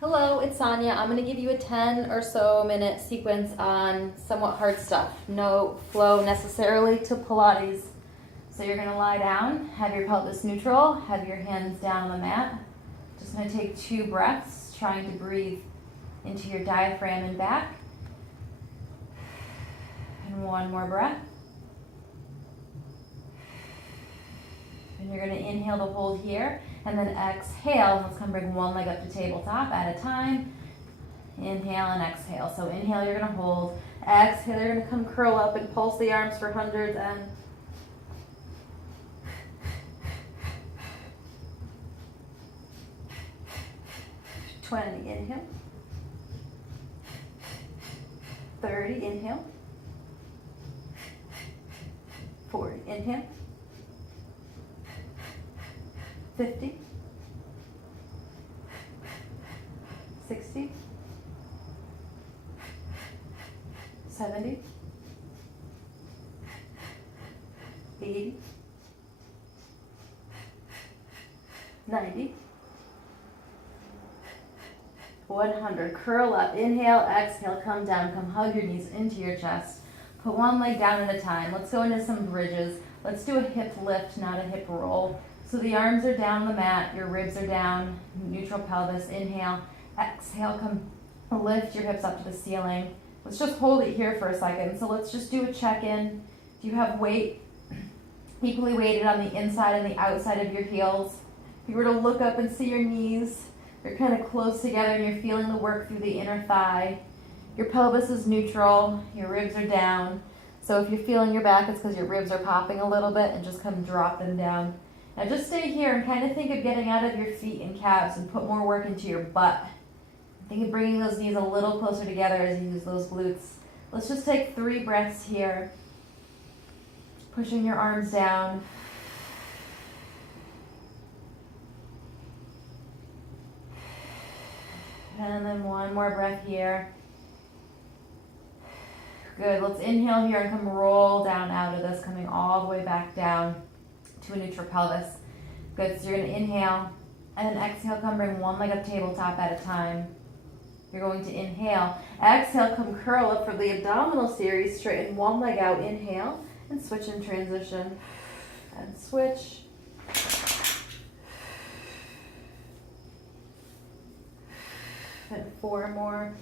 Hello, it's Sonia. I'm going to give you a 10 or so minute sequence on somewhat hard stuff. No flow necessarily to Pilates. So you're going to lie down, have your pelvis neutral, have your hands down on the mat. Just going to take 2 breaths, trying to breathe into your diaphragm and back. And 1 more breath. And you're going to inhale to hold here, and then exhale. Let's come bring one leg up to tabletop at a time. Inhale and exhale. So inhale, you're going to hold. Exhale, you're going to come curl up and pulse the arms for hundreds and 20. Inhale. 30. Inhale. 40. Inhale. 50, 60, 70, 80, 90, 100. Curl up, inhale, exhale, come down, come hug your knees into your chest. Put one leg down at a time. Let's go into some bridges. Let's do a hip lift, not a hip roll. So the arms are down on the mat, your ribs are down, neutral pelvis. Inhale, exhale, come lift your hips up to the ceiling. Let's just hold it here for a second. So let's just do a check-in. Do you have weight equally weighted on the inside and the outside of your heels? If you were to look up and see your knees, they're kind of close together and you're feeling the work through the inner thigh. Your pelvis is neutral, your ribs are down. So if you're feeling your back, it's because your ribs are popping a little bit, and just come drop them down. Now just stay here and kind of think of getting out of your feet and calves and put more work into your butt. Think of bringing those knees a little closer together as you use those glutes. Let's just take 3 breaths here. Pushing your arms down. And then 1 more breath here. Good, let's inhale here and come roll down out of this, coming all the way back down to a neutral pelvis. Good, so you're going to inhale and then exhale, come bring one leg up tabletop at a time. You're going to inhale, exhale, come curl up for the abdominal series, straighten one leg out, inhale, and switch in transition. And switch. And 4 more.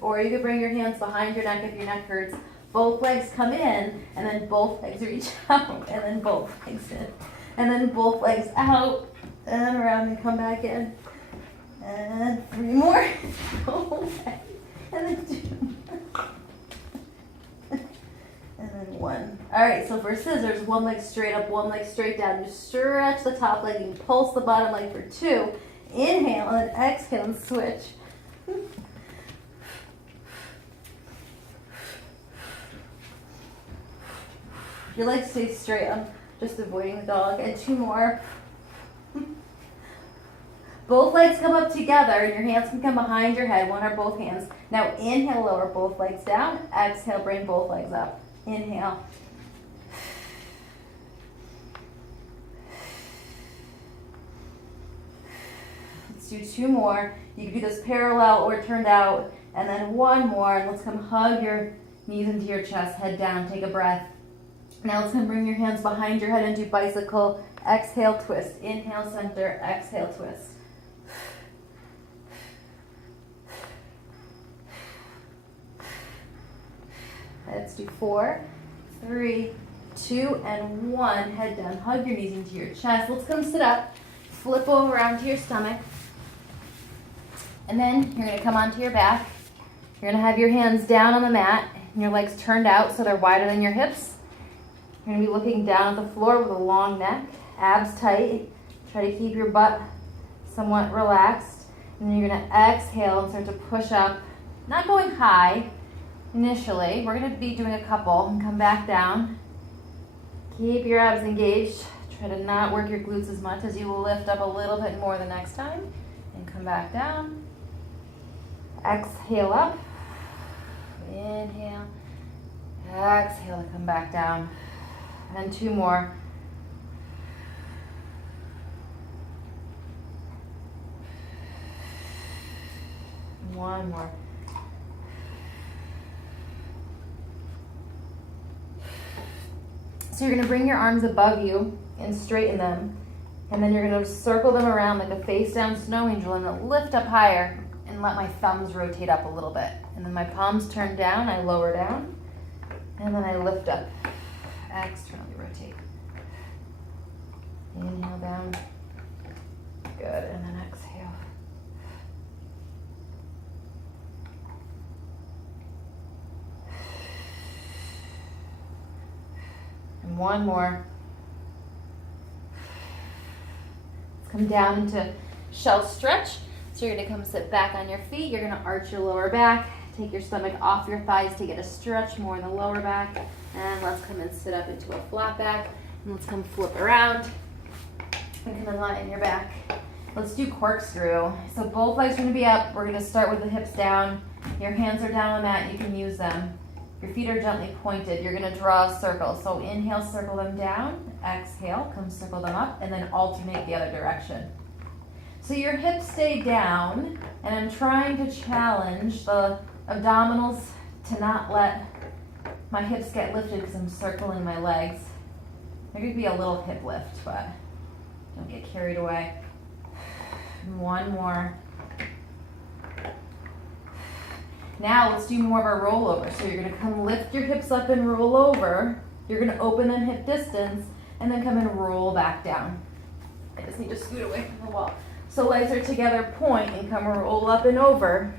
Or you could bring your hands behind your neck if your neck hurts. Both legs come in, and then both legs reach out, and then both legs in. And then both legs out, and around and come back in. And 3 more. Okay. And then 2 more. And then 1. All right, so for scissors, 1 leg straight up, 1 leg straight down. You stretch the top leg, you pulse the bottom leg for 2. Inhale, and then exhale, and switch. Your legs stay straight. I'm just avoiding the dog. And 2 more. Both legs come up together, and your hands can come behind your head, one or both hands. Now inhale, lower both legs down. Exhale, bring both legs up. Inhale. Let's do 2 more. You can do this parallel or turned out. And then 1 more. And let's come hug your knees into your chest, head down, take a breath. Now let's come bring your hands behind your head and do bicycle. Exhale, twist. Inhale, center. Exhale, twist. Let's do 4, 3, 2, and 1. Head down. Hug your knees into your chest. Let's come sit up. Flip over onto your stomach. And then you're going to come onto your back. You're going to have your hands down on the mat and your legs turned out so they're wider than your hips. You're going to be looking down at the floor with a long neck, abs tight. Try to keep your butt somewhat relaxed. And then you're going to exhale and start to push up, not going high initially. We're going to be doing a couple and come back down. Keep your abs engaged. Try to not work your glutes as much as you will lift up a little bit more the next time. And come back down. Exhale up. Inhale. Exhale and come back down. And 2 more. One more. So you're gonna bring your arms above you and straighten them. And then you're gonna circle them around like a face down snow angel. I'm gonna lift up higher and let my thumbs rotate up a little bit. And then my palms turn down, I lower down. And then I lift up, externally rotate. Inhale down, good, and then exhale. And one more. Let's come down into shell stretch. So you're gonna come sit back on your feet. You're gonna arch your lower back. Take your stomach off your thighs to get a stretch more in the lower back. And let's come and sit up into a flat back. And let's come flip around. And come and lie on your back. Let's do corkscrew. So both legs are gonna be up. We're gonna start with the hips down. Your hands are down on the mat, you can use them. Your feet are gently pointed. You're gonna draw a circle. So inhale, circle them down. Exhale, come circle them up, and then alternate the other direction. So your hips stay down, and I'm trying to challenge the abdominals to not let my hips get lifted because I'm circling my legs. There could be a little hip lift, but don't get carried away. One more. Now let's do more of a rollover. So you're gonna come lift your hips up and roll over. You're gonna open them hip distance and then come and roll back down. I just need to scoot away from the wall. So legs are together, point, and come roll up and over.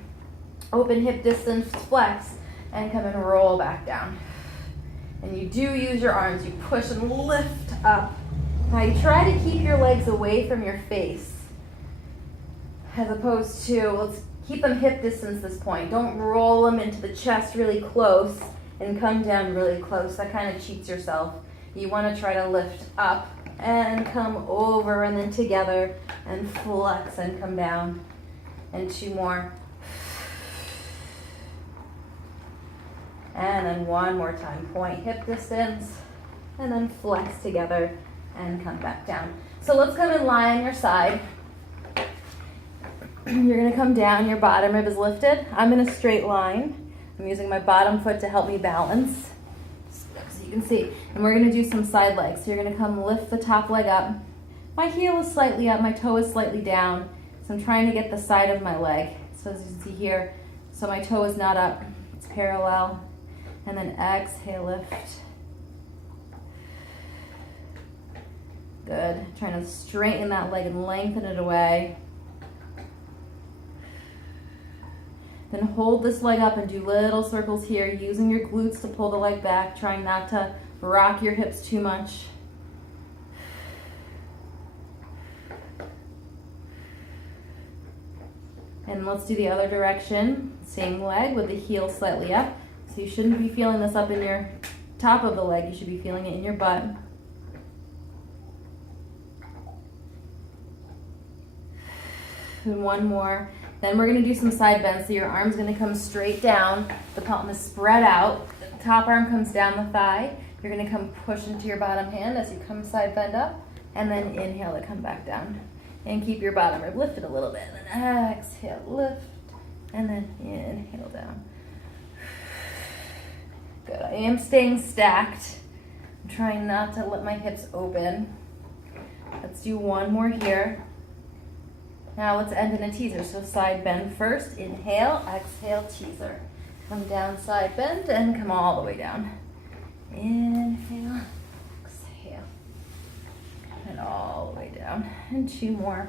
Open hip distance, flex, and come and roll back down. And you do use your arms. You push and lift up. Now you try to keep your legs away from your face, as opposed to, let's keep them hip distance this point. Don't roll them into the chest really close and come down really close. That kind of cheats yourself. You want to try to lift up and come over and then together and flex and come down. And two more. And then one more time. Point hip distance and then flex together and come back down. So let's come and lie on your side. You're gonna come down, your bottom rib is lifted. I'm in a straight line. I'm using my bottom foot to help me balance, so you can see. And we're gonna do some side legs. So you're gonna come lift the top leg up. My heel is slightly up, my toe is slightly down. So I'm trying to get the side of my leg. So as you can see here, so my toe is not up, it's parallel. And then exhale, lift. Good, trying to straighten that leg and lengthen it away. Then hold this leg up and do little circles here, using your glutes to pull the leg back, trying not to rock your hips too much. And let's do the other direction. Same leg with the heel slightly up. So you shouldn't be feeling this up in your top of the leg, you should be feeling it in your butt. And one more. Then we're gonna do some side bends. So your arm's gonna come straight down. The palm is spread out. The top arm comes down the thigh. You're gonna come push into your bottom hand as you come side bend up. And then inhale to come back down. And keep your bottom rib lifted a little bit. And then exhale, lift. And then inhale down. Good, I am staying stacked. I'm trying not to let my hips open. Let's do one more here. Now let's end in a teaser. So side bend first, inhale, exhale, teaser. Come down, side bend, and come all the way down. Inhale, exhale, and all the way down. And two more.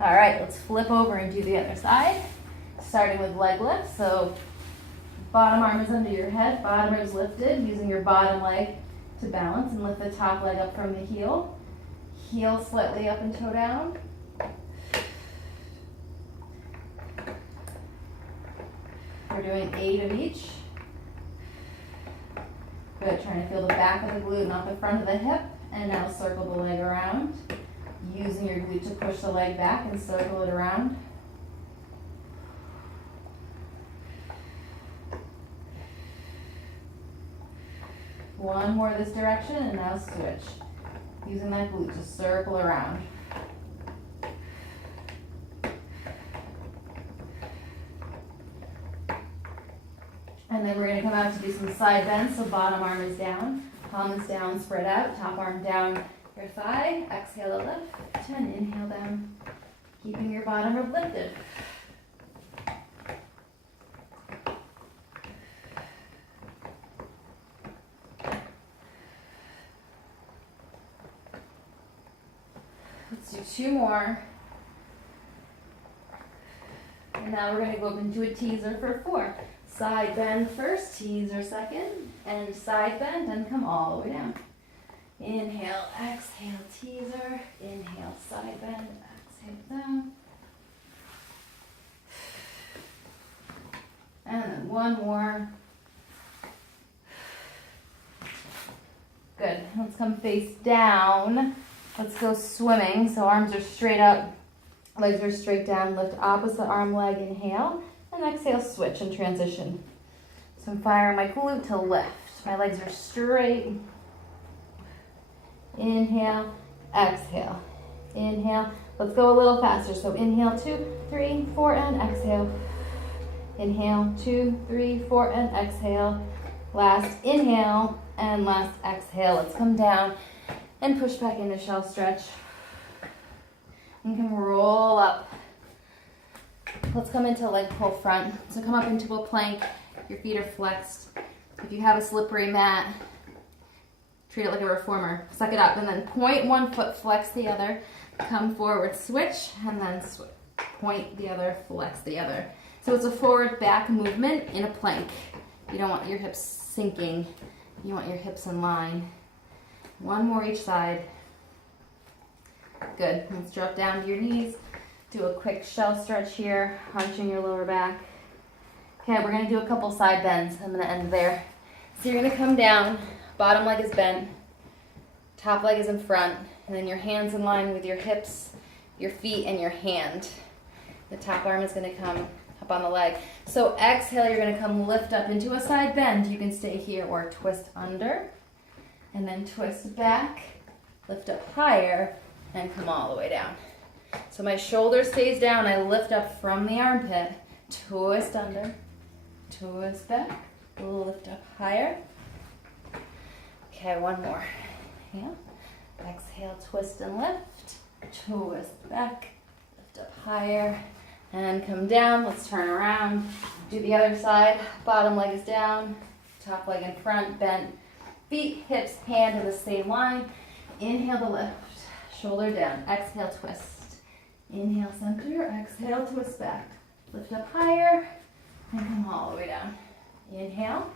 All right, let's flip over and do the other side. Starting with leg lift. So bottom arm is under your head, bottom ribs lifted, using your bottom leg to balance and lift the top leg up from the heel. Heel slightly up and toe down. We're doing 8 of each. Good, trying to feel the back of the glute, not the front of the hip. And now circle the leg around. Using your glute to push the leg back and circle it around. One more this direction and now switch. using that glute to circle around. And then we're gonna come out to do some side bends. So bottom arm is down, palm is down, spread out, top arm down your thigh. Exhale to lift, and inhale down, keeping your bottom rib lifted. Let's do 2 more. And now we're going to go up into a teaser for 4. Side bend first, teaser second, and side bend, and come all the way down. Inhale, exhale, teaser. Inhale, side bend, exhale down. And then 1 more. Good. Let's come face down. Let's go swimming. So arms are straight up, legs are straight down. Lift opposite arm leg, inhale. And exhale, switch and transition. So I'm firing my glute to lift. My legs are straight. Inhale, exhale. Inhale. Let's go a little faster. So inhale, 2, 3, 4, and exhale. Inhale, 2, 3, 4, and exhale. Last inhale and last exhale. Let's come down and push back into shell stretch. You can roll up. Let's come into leg pull front. So come up into a plank. Your feet are flexed. If you have a slippery mat, treat it like a reformer. Suck it up and then point one foot, flex the other. Come forward, switch, and then switch. Point the other, flex the other. So it's a forward back movement in a plank. You don't want your hips sinking. You want your hips in line. 1 more each side. Good. Let's drop down to your knees. Do a quick shell stretch here, hunching your lower back. Okay, we're going to do a couple side bends. I'm going to end there. So you're going to come down. Bottom leg is bent. Top leg is in front. And then your hands in line with your hips, your feet, and your hand. The top arm is going to come up on the leg. So exhale, you're going to come lift up into a side bend. You can stay here or twist under. And then twist back, lift up higher, and come all the way down. So my shoulder stays down. I lift up from the armpit, twist under, twist back, lift up higher. Okay, 1 more. Yeah. Exhale, twist and lift, twist back, lift up higher, and come down. Let's turn around. Do the other side. Bottom leg is down, top leg in front, bent. Feet, hips, hand in the same line. Inhale to lift, shoulder down. Exhale, twist. Inhale, center. Exhale, twist back. Lift up higher and come all the way down. Inhale.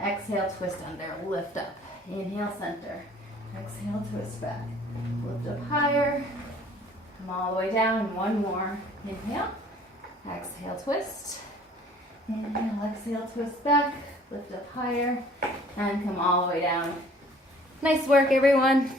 Exhale, twist under. Lift up. Inhale, center. Exhale, twist back. Lift up higher. Come all the way down. 1 more. Inhale. Exhale, twist. Inhale, exhale, twist back. Lift up higher and come all the way down. Nice work, everyone.